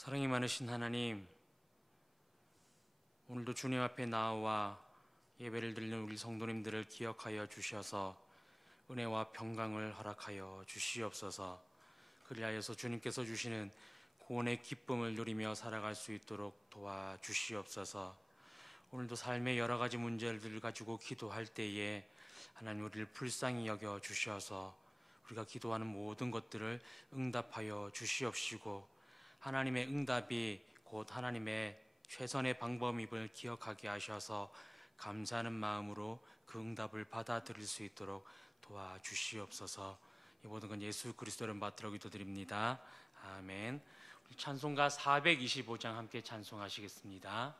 사랑이 많으신 하나님, 오늘도 주님 앞에 나와 예배를 드리는 우리 성도님들을 기억하여 주셔서 은혜와 평강을 허락하여 주시옵소서. 그리하여서 주님께서 주시는 구원의 기쁨을 누리며 살아갈 수 있도록 도와주시옵소서. 오늘도 삶의 여러 가지 문제를 가지고 기도할 때에 하나님 우리를 불쌍히 여겨 주셔서 우리가 기도하는 모든 것들을 응답하여 주시옵시고, 하나님의 응답이 곧 하나님의 최선의 방법임을 기억하게 하셔서 감사하는 마음으로 그 응답을 받아들일 수 있도록 도와주시옵소서. 이 모든 건 예수 그리스도를 받들어 기도드립니다. 아멘. 우리 찬송가 425장 함께 찬송하시겠습니다.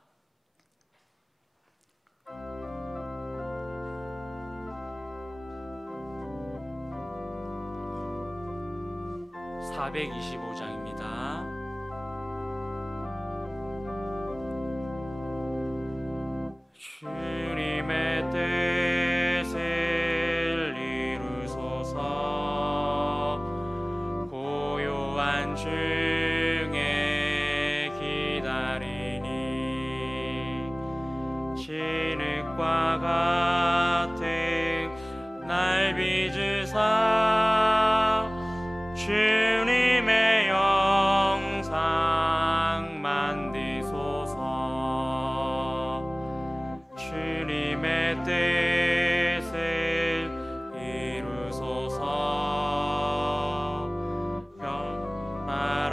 425장입니다. 주님의 뜻을 이루소서. 고요한 중에 기다리니 진흙과 같은 날 빚으사 주님의 영상 만드소서. 주님의 뜻을 이루소서. 별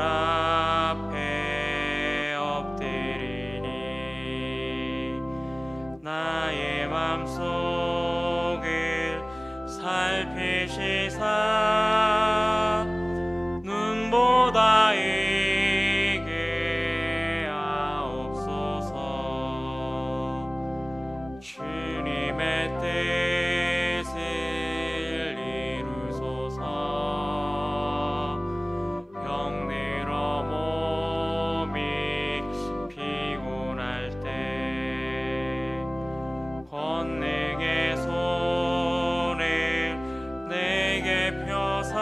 앞에 엎드리니 나의 맘속을 살피시사 눈보다 이게 하옵소서. 주님의 뜻을 이루소서. 병들어 몸이 피곤할 때 권능의 손을 내게 펴사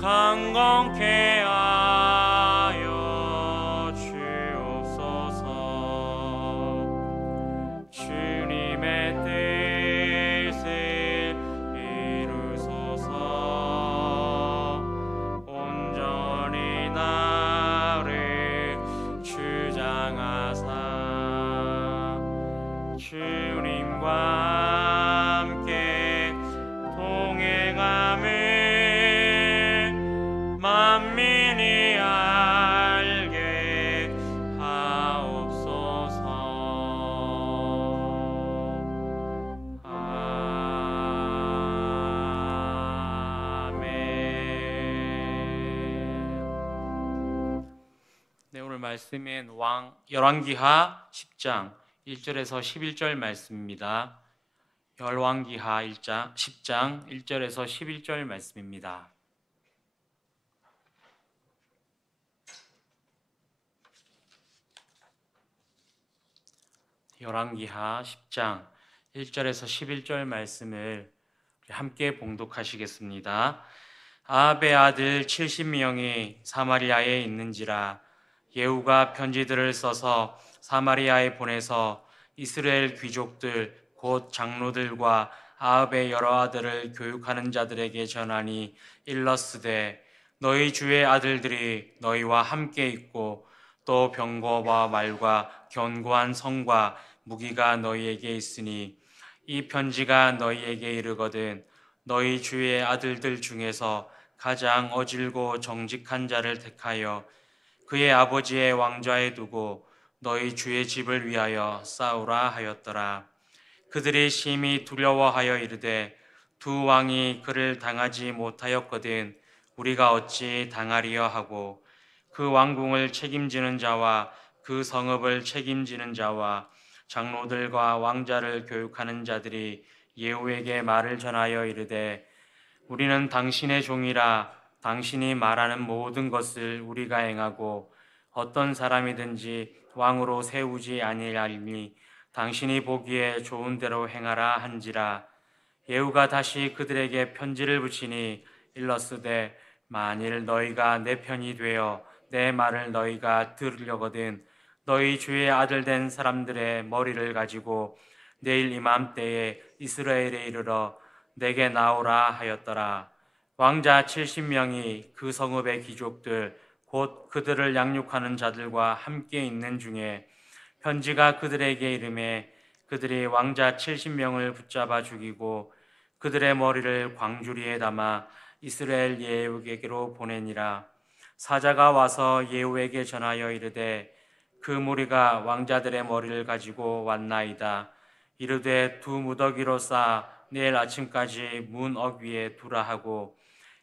강건케 하여 주옵소서. 주님의 뜻을 이루소서. 온전히 나를 주장하사 주님과 함께 동행함을 만민이 알게 하옵소서. 아멘. 네, 오늘 말씀은 열왕기하 10장 1절에서 11절 말씀입니다. 열왕기하 10장 1절에서 11절 말씀입니다. 열왕기하 10장 1절에서 11절 말씀을 함께 봉독하시겠습니다. 아합의 아들 70명이 사마리아에 있는지라 예후가 편지들을 써서 사마리아에 보내서 이스라엘 귀족들 곧 장로들과 아합의 여러 아들을 교육하는 자들에게 전하니 일렀으되 너희 주의 아들들이 너희와 함께 있고 또 병거와 말과 견고한 성과 무기가 너희에게 있으니 이 편지가 너희에게 이르거든 너희 주의 아들들 중에서 가장 어질고 정직한 자를 택하여 그의 아버지의 왕좌에 두고 너희 주의 집을 위하여 싸우라 하였더라. 그들이 심히 두려워하여 이르되 두 왕이 그를 당하지 못하였거든 우리가 어찌 당하리여 하고 그 왕궁을 책임지는 자와 그 성읍을 책임지는 자와 장로들과 왕자를 교육하는 자들이 예후에게 말을 전하여 이르되 우리는 당신의 종이라 당신이 말하는 모든 것을 우리가 행하고 어떤 사람이든지 왕으로 세우지 아니하리니 당신이 보기에 좋은 대로 행하라 한지라. 예후가 다시 그들에게 편지를 붙이니 일렀으되 만일 너희가 내 편이 되어 내 말을 너희가 들으려거든 너희 주의 아들 된 사람들의 머리를 가지고 내일 이맘때에 이스라엘에 이르러 내게 나오라 하였더라. 왕자 70명이 그 성읍의 귀족들 곧 그들을 양육하는 자들과 함께 있는 중에 편지가 그들에게 이르매 그들이 왕자 70명을 붙잡아 죽이고 그들의 머리를 광주리에 담아 이스라엘 예후에게로 보내니라. 사자가 와서 예후에게 전하여 이르되 그 무리가 왕자들의 머리를 가지고 왔나이다. 이르되 두 무더기로 쌓아 내일 아침까지 문 어귀에 두라 하고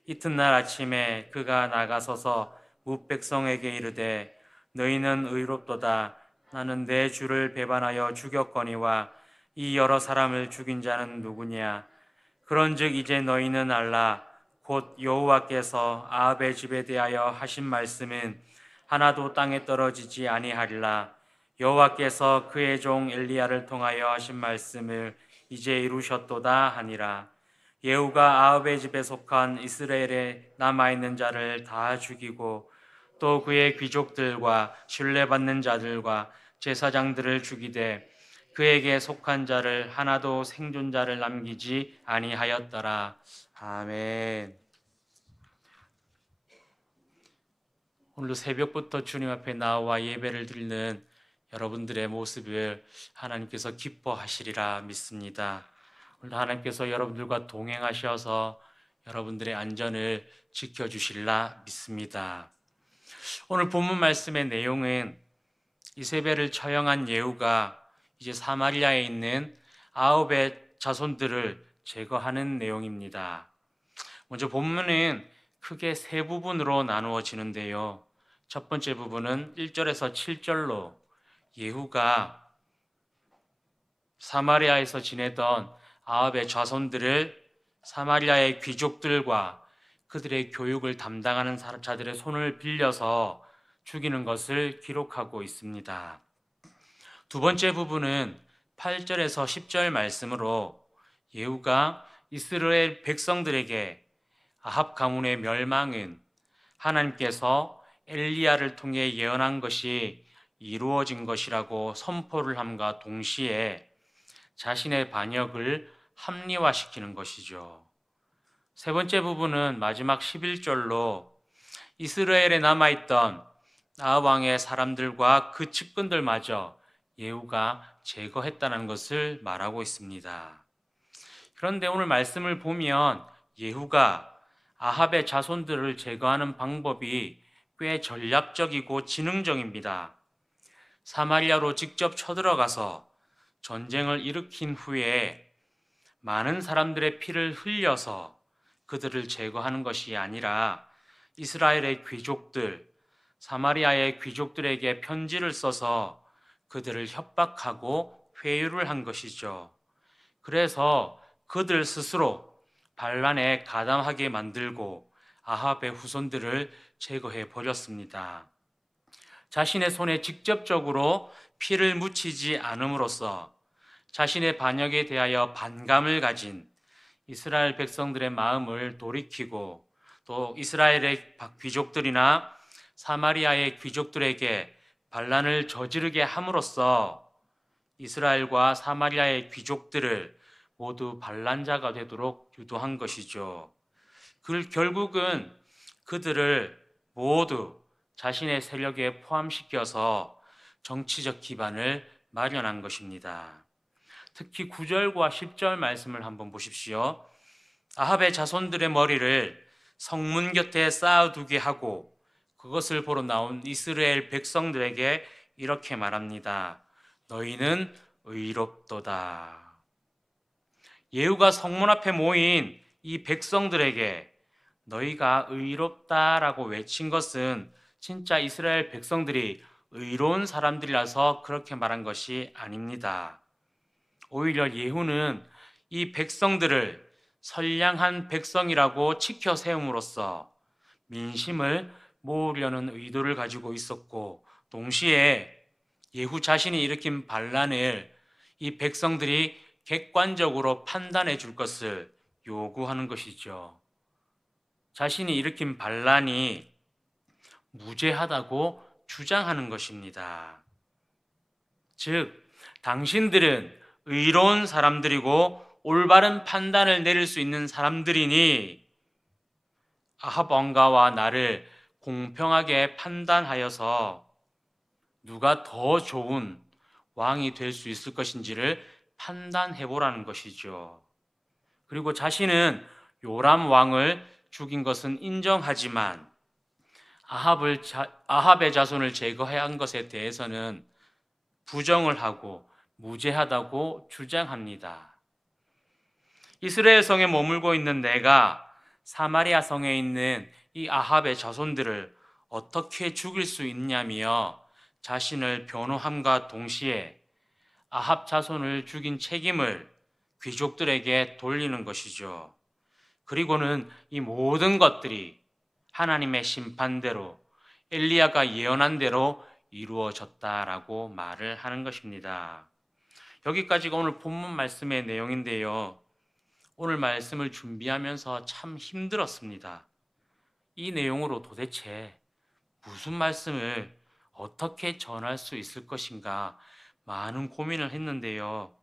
이튿날 아침에 그가 나가서서 뭇백성에게 이르되 너희는 의롭도다. 나는 내 주를 배반하여 죽였거니와 이 여러 사람을 죽인 자는 누구냐? 그런즉 이제 너희는 알라. 곧 여호와께서 아합의 집에 대하여 하신 말씀은 하나도 땅에 떨어지지 아니하리라. 여호와께서 그의 종 엘리야를 통하여 하신 말씀을 이제 이루셨도다 하니라. 예후가 아합의 집에 속한 이스라엘에 남아있는 자를 다 죽이고 또 그의 귀족들과 신뢰받는 자들과 제사장들을 죽이되 그에게 속한 자를 하나도 생존자를 남기지 아니하였더라. 아멘. 오늘도 새벽부터 주님 앞에 나와 예배를 드리는 여러분들의 모습을 하나님께서 기뻐하시리라 믿습니다. 오늘 하나님께서 여러분들과 동행하셔서 여러분들의 안전을 지켜주실라 믿습니다. 오늘 본문 말씀의 내용은 이세벨을 처형한 예후가 이제 사마리아에 있는 아합의 자손들을 제거하는 내용입니다. 먼저 본문은 크게 세 부분으로 나누어지는데요. 첫 번째 부분은 1절에서 7절로 예후가 사마리아에서 지내던 아합의 자손들을 사마리아의 귀족들과 그들의 교육을 담당하는 자들의 손을 빌려서 죽이는 것을 기록하고 있습니다. 두 번째 부분은 8절에서 10절 말씀으로 예후가 이스라엘 백성들에게 아합 가문의 멸망은 하나님께서 엘리야를 통해 예언한 것이 이루어진 것이라고 선포를 함과 동시에 자신의 반역을 합리화시키는 것이죠. 세 번째 부분은 마지막 11절로 이스라엘에 남아있던 아합 왕의 사람들과 그 측근들마저 예후가 제거했다는 것을 말하고 있습니다. 그런데 오늘 말씀을 보면 예후가 아합의 자손들을 제거하는 방법이 꽤 전략적이고 지능적입니다. 사마리아로 직접 쳐들어가서 전쟁을 일으킨 후에 많은 사람들의 피를 흘려서 그들을 제거하는 것이 아니라 이스라엘의 귀족들, 사마리아의 귀족들에게 편지를 써서 그들을 협박하고 회유를 한 것이죠. 그래서 그들 스스로 반란에 가담하게 만들고 아합의 후손들을 제거해 버렸습니다. 자신의 손에 직접적으로 피를 묻히지 않음으로써 자신의 반역에 대하여 반감을 가진 이스라엘 백성들의 마음을 돌이키고 또 이스라엘의 귀족들이나 사마리아의 귀족들에게 반란을 저지르게 함으로써 이스라엘과 사마리아의 귀족들을 모두 반란자가 되도록 유도한 것이죠. 결국은 그들을 모두 자신의 세력에 포함시켜서 정치적 기반을 마련한 것입니다. 특히 9절과 10절 말씀을 한번 보십시오. 아합의 자손들의 머리를 성문 곁에 쌓아두게 하고 그것을 보러 나온 이스라엘 백성들에게 이렇게 말합니다. 너희는 의롭도다. 예후가 성문 앞에 모인 이 백성들에게 너희가 의롭다라고 외친 것은 진짜 이스라엘 백성들이 의로운 사람들이라서 그렇게 말한 것이 아닙니다. 오히려 예후는 이 백성들을 선량한 백성이라고 치켜 세움으로써 민심을 모으려는 의도를 가지고 있었고 동시에 예후 자신이 일으킨 반란을 이 백성들이 객관적으로 판단해 줄 것을 요구하는 것이죠. 자신이 일으킨 반란이 무죄하다고 주장하는 것입니다. 즉, 당신들은 의로운 사람들이고 올바른 판단을 내릴 수 있는 사람들이니 아합 왕가와 나를 공평하게 판단하여서 누가 더 좋은 왕이 될 수 있을 것인지를 판단해보라는 것이죠. 그리고 자신은 요람 왕을 죽인 것은 인정하지만 아합의 자손을 제거한 것에 대해서는 부정을 하고 무죄하다고 주장합니다. 이스라엘 성에 머물고 있는 내가 사마리아 성에 있는 이 아합의 자손들을 어떻게 죽일 수 있냐며 자신을 변호함과 동시에 아합 자손을 죽인 책임을 귀족들에게 돌리는 것이죠. 그리고는 이 모든 것들이 하나님의 심판대로 엘리야가 예언한 대로 이루어졌다라고 말을 하는 것입니다. 여기까지가 오늘 본문 말씀의 내용인데요. 오늘 말씀을 준비하면서 참 힘들었습니다. 이 내용으로 도대체 무슨 말씀을 어떻게 전할 수 있을 것인가 많은 고민을 했는데요.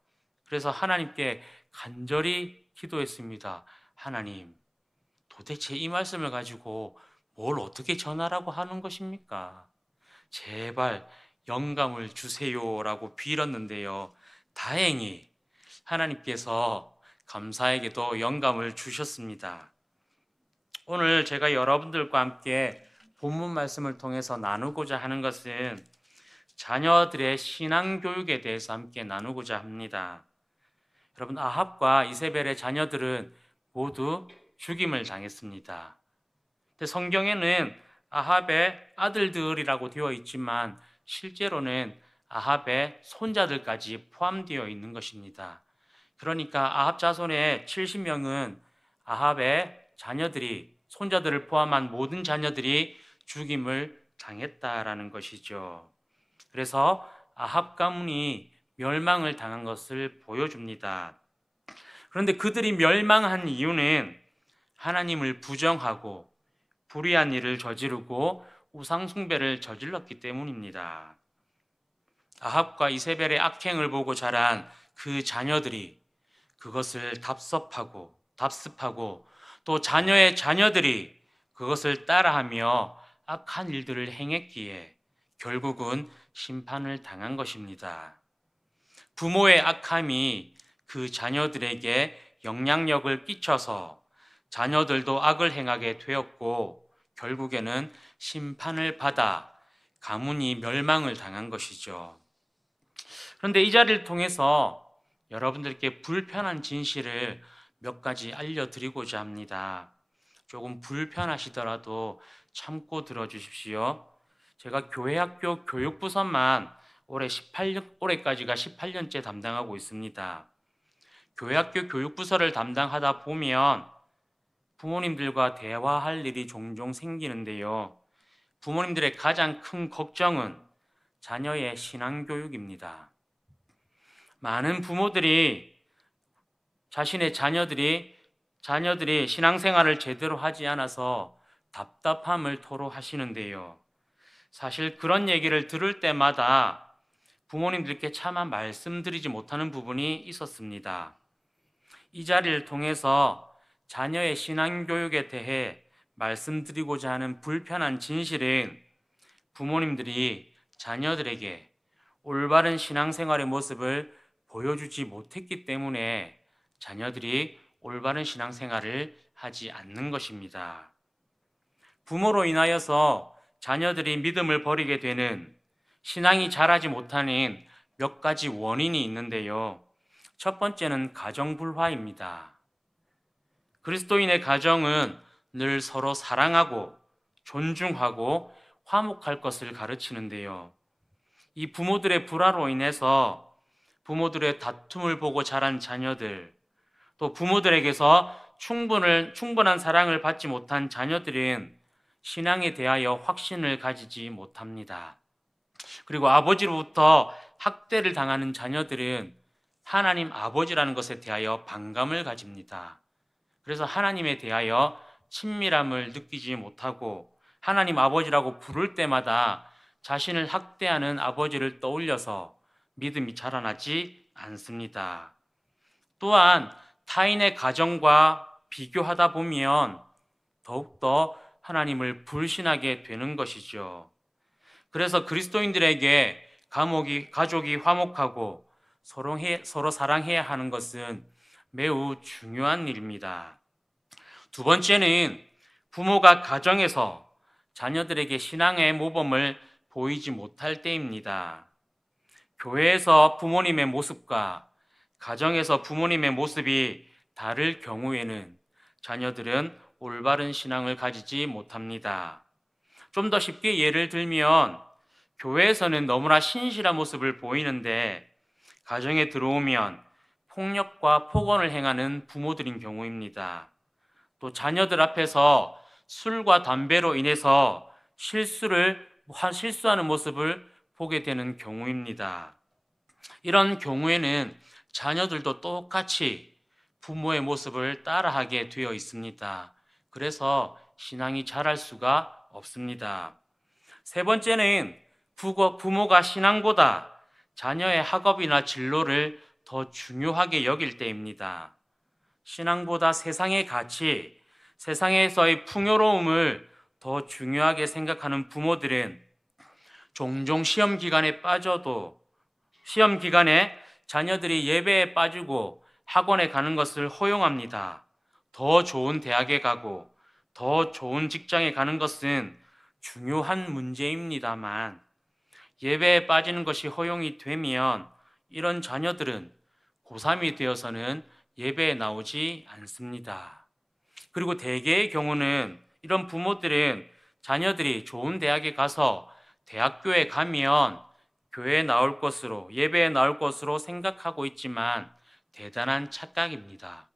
그래서 하나님께 간절히 기도했습니다. 하나님, 도대체 이 말씀을 가지고 뭘 어떻게 전하라고 하는 것입니까? 제발 영감을 주세요라고 빌었는데요. 다행히 하나님께서 감사에게도 영감을 주셨습니다. 오늘 제가 여러분들과 함께 본문 말씀을 통해서 나누고자 하는 것은 자녀들의 신앙 교육에 대해서 함께 나누고자 합니다. 여러분, 아합과 이세벨의 자녀들은 모두 죽임을 당했습니다. 근데 성경에는 아합의 아들들이라고 되어 있지만 실제로는 아합의 손자들까지 포함되어 있는 것입니다. 그러니까 아합 자손의 70명은 아합의 자녀들이, 손자들을 포함한 모든 자녀들이 죽임을 당했다라는 것이죠. 그래서 아합 가문이 멸망을 당한 것을 보여줍니다. 그런데 그들이 멸망한 이유는 하나님을 부정하고 불의한 일을 저지르고 우상 숭배를 저질렀기 때문입니다. 아합과 이세벨의 악행을 보고 자란 그 자녀들이 그것을 답습하고 또 자녀의 자녀들이 그것을 따라하며 악한 일들을 행했기에 결국은 심판을 당한 것입니다. 부모의 악함이 그 자녀들에게 영향력을 끼쳐서 자녀들도 악을 행하게 되었고 결국에는 심판을 받아 가문이 멸망을 당한 것이죠. 그런데 이 자리를 통해서 여러분들께 불편한 진실을 몇 가지 알려드리고자 합니다. 조금 불편하시더라도 참고 들어주십시오. 제가 교회학교 교육부서만 올해까지가 18년째 담당하고 있습니다. 교회학교 교육부서를 담당하다 보면 부모님들과 대화할 일이 종종 생기는데요. 부모님들의 가장 큰 걱정은 자녀의 신앙교육입니다. 많은 부모들이 자신의 자녀들이 신앙생활을 제대로 하지 않아서 답답함을 토로하시는데요. 사실 그런 얘기를 들을 때마다 부모님들께 차마 말씀드리지 못하는 부분이 있었습니다. 이 자리를 통해서 자녀의 신앙교육에 대해 말씀드리고자 하는 불편한 진실은 부모님들이 자녀들에게 올바른 신앙생활의 모습을 보여주지 못했기 때문에 자녀들이 올바른 신앙생활을 하지 않는 것입니다. 부모로 인하여서 자녀들이 믿음을 버리게 되는, 신앙이 자라지 못하는 몇 가지 원인이 있는데요. 첫 번째는 가정불화입니다. 그리스도인의 가정은 늘 서로 사랑하고 존중하고 화목할 것을 가르치는데요. 이 부모들의 불화로 인해서 부모들의 다툼을 보고 자란 자녀들, 또 부모들에게서 충분한 사랑을 받지 못한 자녀들은 신앙에 대하여 확신을 가지지 못합니다. 그리고 아버지로부터 학대를 당하는 자녀들은 하나님 아버지라는 것에 대하여 반감을 가집니다. 그래서 하나님에 대하여 친밀함을 느끼지 못하고 하나님 아버지라고 부를 때마다 자신을 학대하는 아버지를 떠올려서 믿음이 자라나지 않습니다. 또한 타인의 가정과 비교하다 보면 더욱더 하나님을 불신하게 되는 것이죠. 그래서 그리스도인들에게 가족이 화목하고 서로 사랑해야 하는 것은 매우 중요한 일입니다. 두 번째는 부모가 가정에서 자녀들에게 신앙의 모범을 보이지 못할 때입니다. 교회에서 부모님의 모습과 가정에서 부모님의 모습이 다를 경우에는 자녀들은 올바른 신앙을 가지지 못합니다. 좀 더 쉽게 예를 들면 교회에서는 너무나 신실한 모습을 보이는데 가정에 들어오면 폭력과 폭언을 행하는 부모들인 경우입니다. 또 자녀들 앞에서 술과 담배로 인해서 실수하는 모습을 보게 되는 경우입니다. 이런 경우에는 자녀들도 똑같이 부모의 모습을 따라하게 되어 있습니다. 그래서 신앙이 자랄 수가 없습니다. 세 번째는 부모가 신앙보다 자녀의 학업이나 진로를 더 중요하게 여길 때입니다. 신앙보다 세상의 가치, 세상에서의 풍요로움을 더 중요하게 생각하는 부모들은 종종 시험 기간에 자녀들이 예배에 빠지고 학원에 가는 것을 허용합니다. 더 좋은 대학에 가고 더 좋은 직장에 가는 것은 중요한 문제입니다만 예배에 빠지는 것이 허용이 되면 이런 자녀들은 고3이 되어서는 예배에 나오지 않습니다. 그리고 대개의 경우는 이런 부모들은 자녀들이 좋은 대학에 가서 대학교에 가면 교회에 나올 것으로, 예배에 나올 것으로 생각하고 있지만 대단한 착각입니다.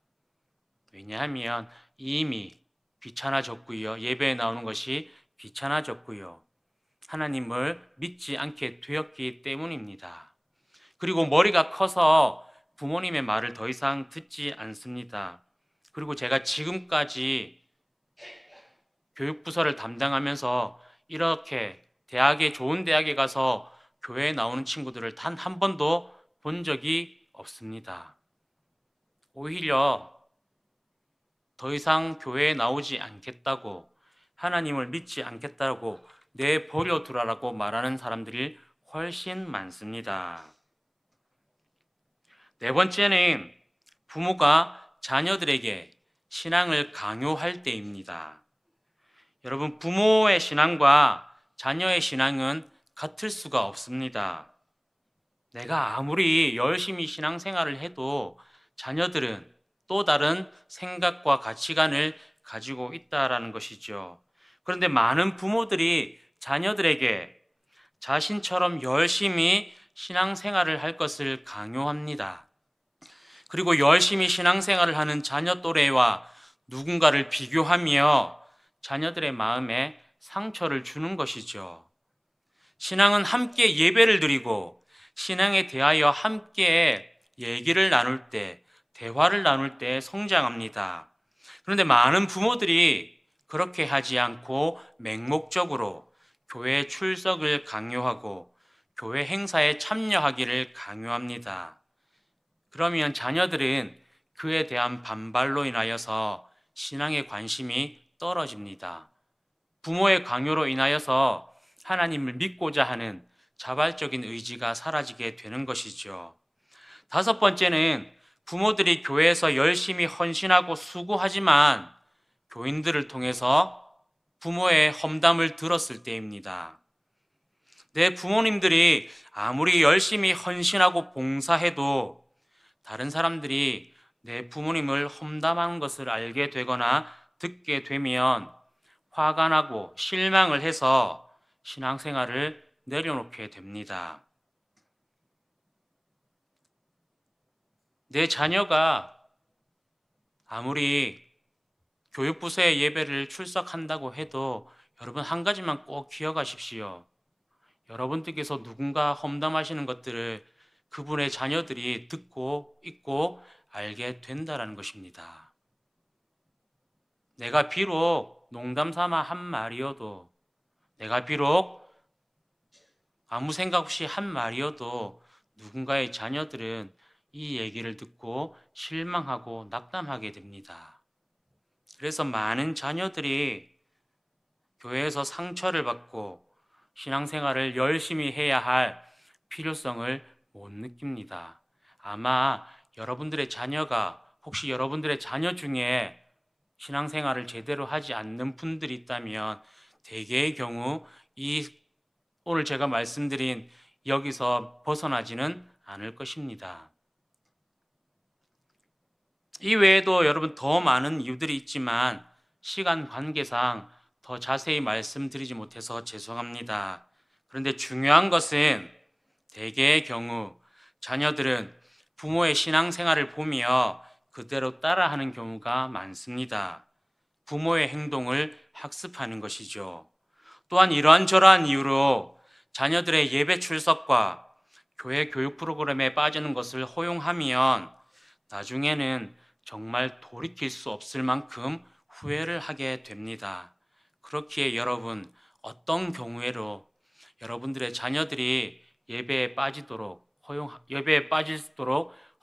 왜냐하면 이미 귀찮아졌고요. 예배에 나오는 것이 귀찮아졌고요. 하나님을 믿지 않게 되었기 때문입니다. 그리고 머리가 커서 부모님의 말을 더 이상 듣지 않습니다. 그리고 제가 지금까지 교육부서를 담당하면서 이렇게 좋은 대학에 가서 교회에 나오는 친구들을 단 한 번도 본 적이 없습니다. 오히려 더 이상 교회에 나오지 않겠다고, 하나님을 믿지 않겠다고 내버려 두라라고 말하는 사람들이 훨씬 많습니다. 네 번째는 부모가 자녀들에게 신앙을 강요할 때입니다. 여러분, 부모의 신앙과 자녀의 신앙은 같을 수가 없습니다. 내가 아무리 열심히 신앙생활을 해도 자녀들은 또 다른 생각과 가치관을 가지고 있다라는 것이죠. 그런데 많은 부모들이 자녀들에게 자신처럼 열심히 신앙생활을 할 것을 강요합니다. 그리고 열심히 신앙생활을 하는 자녀 또래와 누군가를 비교하며 자녀들의 마음에 상처를 주는 것이죠. 신앙은 함께 예배를 드리고 신앙에 대하여 함께 얘기를 나눌 때, 대화를 나눌 때 성장합니다. 그런데 많은 부모들이 그렇게 하지 않고 맹목적으로 교회 출석을 강요하고 교회 행사에 참여하기를 강요합니다. 그러면 자녀들은 그에 대한 반발로 인하여서 신앙에 관심이 떨어집니다. 부모의 강요로 인하여서 하나님을 믿고자 하는 자발적인 의지가 사라지게 되는 것이죠. 다섯 번째는 부모들이 교회에서 열심히 헌신하고 수고하지만 교인들을 통해서 부모의 험담을 들었을 때입니다. 내 부모님들이 아무리 열심히 헌신하고 봉사해도 다른 사람들이 내 부모님을 험담하는 것을 알게 되거나 듣게 되면 화가 나고 실망을 해서 신앙생활을 내려놓게 됩니다. 내 자녀가 아무리 교육부서의 예배를 출석한다고 해도 여러분 한 가지만 꼭 기억하십시오. 여러분들께서 누군가 험담하시는 것들을 그분의 자녀들이 듣고 있고 알게 된다는 것입니다. 내가 비록 농담 삼아 한 말이어도, 내가 비록 아무 생각 없이 한 말이어도 누군가의 자녀들은 이 얘기를 듣고 실망하고 낙담하게 됩니다. 그래서 많은 자녀들이 교회에서 상처를 받고 신앙생활을 열심히 해야 할 필요성을 못 느낍니다. 아마 여러분들의 자녀가, 혹시 여러분들의 자녀 중에 신앙생활을 제대로 하지 않는 분들이 있다면 대개의 경우 이 오늘 제가 말씀드린 여기서 벗어나지는 않을 것입니다. 이 외에도 여러분 더 많은 이유들이 있지만 시간 관계상 더 자세히 말씀드리지 못해서 죄송합니다. 그런데 중요한 것은 대개의 경우 자녀들은 부모의 신앙생활을 보며 그대로 따라하는 경우가 많습니다. 부모의 행동을 학습하는 것이죠. 또한 이러한저러한 이유로 자녀들의 예배 출석과 교회 교육 프로그램에 빠지는 것을 허용하면 나중에는 정말 돌이킬 수 없을 만큼 후회를 하게 됩니다. 그렇기에 여러분, 어떤 경우에도 여러분들의 자녀들이 예배에 빠지도록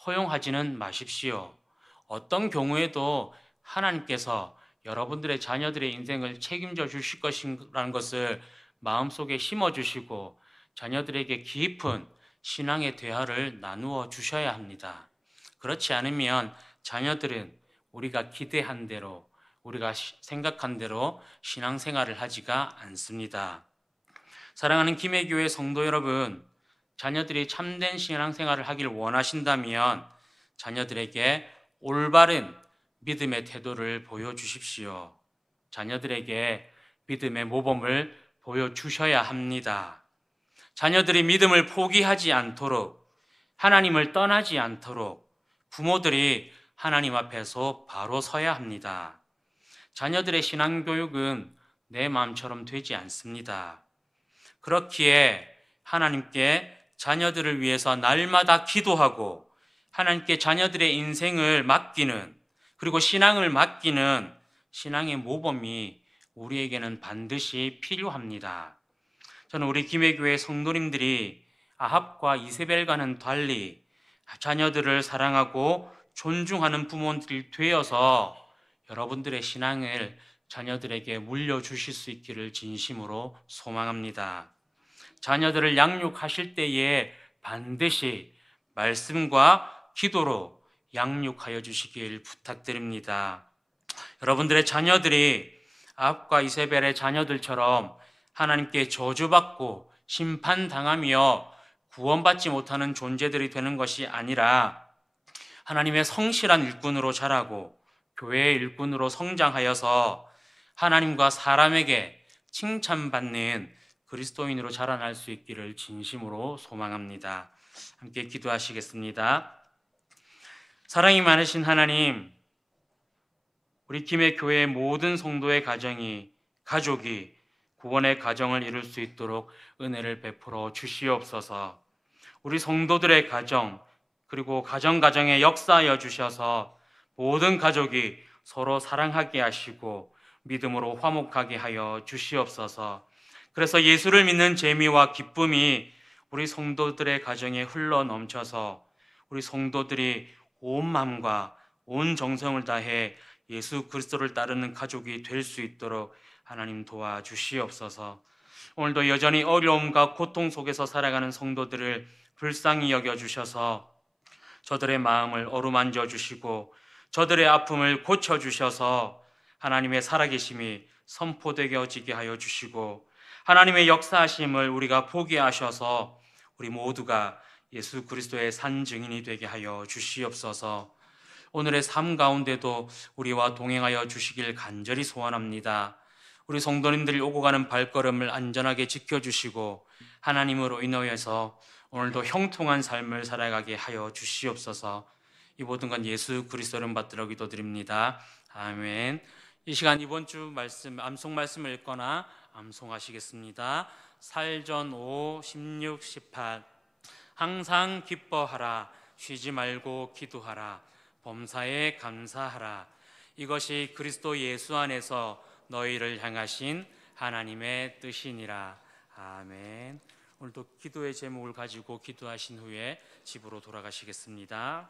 허용하지는 마십시오. 어떤 경우에도 하나님께서 여러분들의 자녀들의 인생을 책임져 주실 것이라는 것을 마음속에 심어주시고 자녀들에게 깊은 신앙의 대화를 나누어 주셔야 합니다. 그렇지 않으면 자녀들은 우리가 기대한 대로, 우리가 생각한 대로 신앙생활을 하지가 않습니다. 사랑하는 김해교회 성도 여러분, 자녀들이 참된 신앙생활을 하길 원하신다면 자녀들에게 올바른 믿음의 태도를 보여주십시오. 자녀들에게 믿음의 모범을 보여주셔야 합니다. 자녀들이 믿음을 포기하지 않도록, 하나님을 떠나지 않도록 부모들이 하나님 앞에서 바로 서야 합니다. 자녀들의 신앙교육은 내 마음처럼 되지 않습니다. 그렇기에 하나님께 자녀들을 위해서 날마다 기도하고 하나님께 자녀들의 인생을 맡기는, 그리고 신앙을 맡기는 신앙의 모범이 우리에게는 반드시 필요합니다. 저는 우리 김해교회 성도님들이 아합과 이세벨과는 달리 자녀들을 사랑하고 존중하는 부모들이 되어서 여러분들의 신앙을 자녀들에게 물려주실 수 있기를 진심으로 소망합니다. 자녀들을 양육하실 때에 반드시 말씀과 기도로 양육하여 주시길 부탁드립니다. 여러분들의 자녀들이 아합과 이세벨의 자녀들처럼 하나님께 저주받고 심판당하며 구원받지 못하는 존재들이 되는 것이 아니라 하나님의 성실한 일꾼으로 자라고 교회의 일꾼으로 성장하여서 하나님과 사람에게 칭찬받는 그리스도인으로 자라날 수 있기를 진심으로 소망합니다. 함께 기도하시겠습니다. 사랑이 많으신 하나님, 우리 김해교회의 모든 성도의 가족이 구원의 가정을 이룰 수 있도록 은혜를 베풀어 주시옵소서. 우리 성도들의 가정, 그리고 가정에 역사하여 주셔서 모든 가족이 서로 사랑하게 하시고 믿음으로 화목하게 하여 주시옵소서. 그래서 예수를 믿는 재미와 기쁨이 우리 성도들의 가정에 흘러 넘쳐서 우리 성도들이 온 마음과 온 정성을 다해 예수 그리스도를 따르는 가족이 될 수 있도록 하나님 도와주시옵소서. 오늘도 여전히 어려움과 고통 속에서 살아가는 성도들을 불쌍히 여겨주셔서 저들의 마음을 어루만져 주시고 저들의 아픔을 고쳐주셔서 하나님의 살아계심이 선포되어지게 하여 주시고 하나님의 역사하심을 우리가 보게 하셔서 우리 모두가 예수 그리스도의 산 증인이 되게 하여 주시옵소서. 오늘의 삶 가운데도 우리와 동행하여 주시길 간절히 소원합니다. 우리 성도님들이 오고 가는 발걸음을 안전하게 지켜주시고 하나님으로 인하여서 오늘도 형통한 삶을 살아가게 하여 주시옵소서. 이 모든 건 예수 그리스도를 받들어 기도드립니다. 아멘. 이 시간 이번 주 말씀, 암송 말씀을 읽거나 암송하시겠습니다. 살전 5, 16, 18. 항상 기뻐하라, 쉬지 말고 기도하라, 범사에 감사하라. 이것이 그리스도 예수 안에서 너희를 향하신 하나님의 뜻이니라. 아멘. 오늘도 기도의 제목을 가지고 기도하신 후에 집으로 돌아가시겠습니다.